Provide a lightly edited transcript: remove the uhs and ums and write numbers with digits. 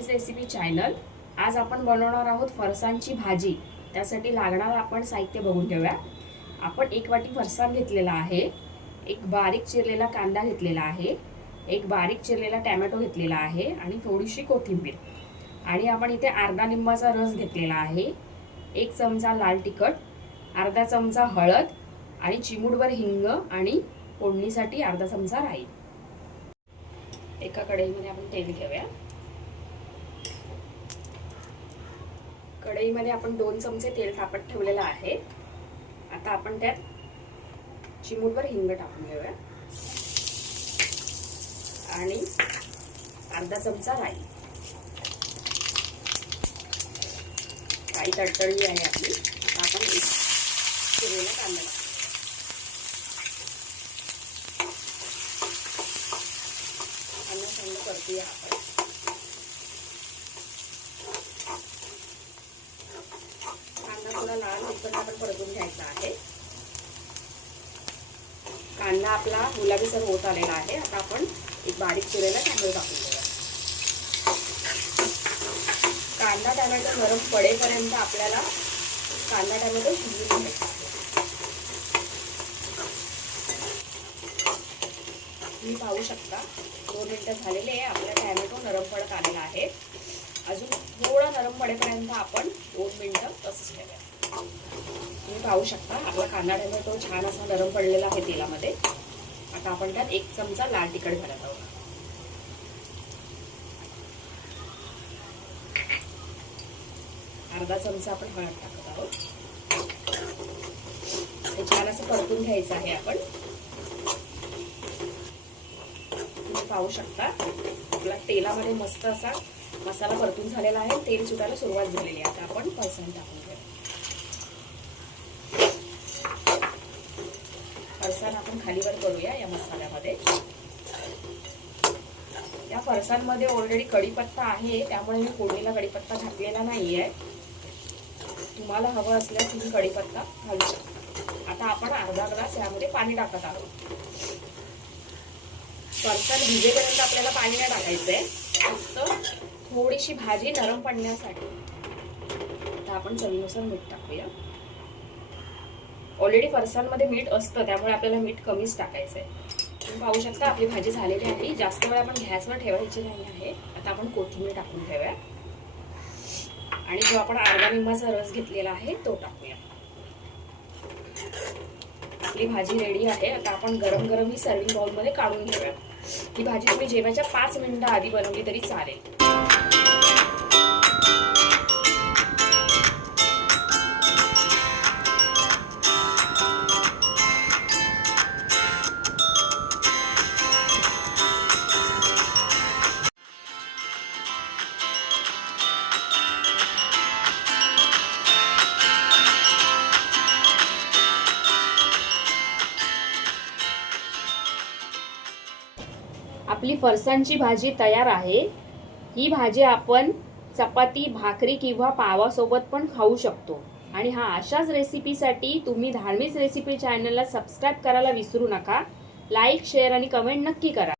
धार्मिक recipe channel. आज आपण बनवणार आहोत फरसाणची भाजी। त्यासाठी लागणारं आपण साहित्य बघून घेऊया। आपण 1 वाटी फरसाण घेतलेला आहे, एक बारीक चिरलेला कांदा घेतलेला आहे, एक बारीक चिरलेला टोमॅटो घेतलेला आहे आणि थोडीशी कोथिंबीर। आणि आपण इथे अर्धा लिंबाचा रस घेतलेला आहे, 1 चमचा लाल तिखट, अर्धा चमचा हळद आणि चिमूटभर हिंग आणि फोडणीसाठी अर्धा चमचा राई। एका कढईमध्ये आपण तेल घेऊया। कढईमध्ये आपण 2 चमचे तेल तापत ठेवलेलं आहे। आता आपण त्यात चिमूटभर हिंग टाकून घेऊया आणि अर्धा चमचा राई। राई तडतडली आहे आपली। आता आपण चिरलेला कांदा टाकूया। कांदा चांगला परतूया आपण। कांदा थोडा लाल होईपर्यंत आपण परतून घ्यायचा आहे। कांदा आपला गुलाबीसर होत आलेला आहे। आता आपण एक बारीक चिरलेला टोमॅटो टाकून देऊया। कांदा टोमॅटो नरम पडेपर्यंत आपल्याला कांदा टोमॅटो शिजवून घ्यायचा आहे। तुम्ही पाहू शकता 2 मिनिटं झालेले आहे, आपला टोमॅटो नरम पडत आलेला आहे। अजून थोडा नरम पडेपर्यंत आपण 2 मिनिटं तसंच ठेवूया। तुम्ही पाहू शकता आपला कांदा टोमॅटो छान असा नरम पडलेला आहे तेलामध्ये। आता आपण त्यात 1 चमचा लाल तिखट घालत आहोत, अर्धा चमचा आपण हळद टाकत आहोत। हे छान असं परतून घ्यायचं आहे आपण। तुम्ही पाहू शकता आपला तेलामध्ये मस्त असा मसाला परतून झालेला आहे, तेल सुटायला सुरुवात झालेली आहे। आता आपण फरसाण टाकून घेऊ। फरसाण आपण खालीवर करूया या मसाल्यामध्ये। या फरसाणमध्ये ऑलरेडी कढीपत्ता आहे, त्यामुळे मी फोडणीला कढीपत्ता घातलेला नाहीये। तुम्हाला हवं असल्यास तुम्ही कढीपत्ता घालू शकता। आता आपण अर्धा ग्लास यामध्ये पाणी टाकत आहोत। फरसाण भिजेपर्यंत आपल्याला पाणी नाही टाकायचंय, फक्त थोडीशी भाजी नरम पडण्यासाठी। आता आपण चवीनुसार मीठ टाकूया। ऑलरेडी फरसाणमध्ये मीठ असतं, त्यामुळे आपल्याला मीठ कमीच टाकायचंय। तुम्ही पाहू शकता आपली भाजी झालेली आहे। जास्त वेळ आपण गॅसवर ठेवायची नाही आहे। आता आपण कोथिंबीर टाकून ठेवूया आणि जो आपण अर्धा लिंबाचा रस घेतलेला आहे तो टाकूया। आपली भाजी रेडी आहे। आता आपण गरम गरम ही सर्विंग बाउल मध्ये काढून घेऊया। ही भाजी तुम्ही जेवायच्या 5 मिनिटं आधी बनवली तरी चालेल। आपली फरसाणची भाजी तयार आहे। ही भाजी आपण चपाती, भाकरी किंवा पावासोबत पण खाऊ शकतो। आणि अशाच रेसिपीसाठी तुम्ही धार्मिक रेसिपी चॅनलला सबस्क्राइब करायला विसरू नका। लाईक, शेअर आणि कमेंट नक्की करा।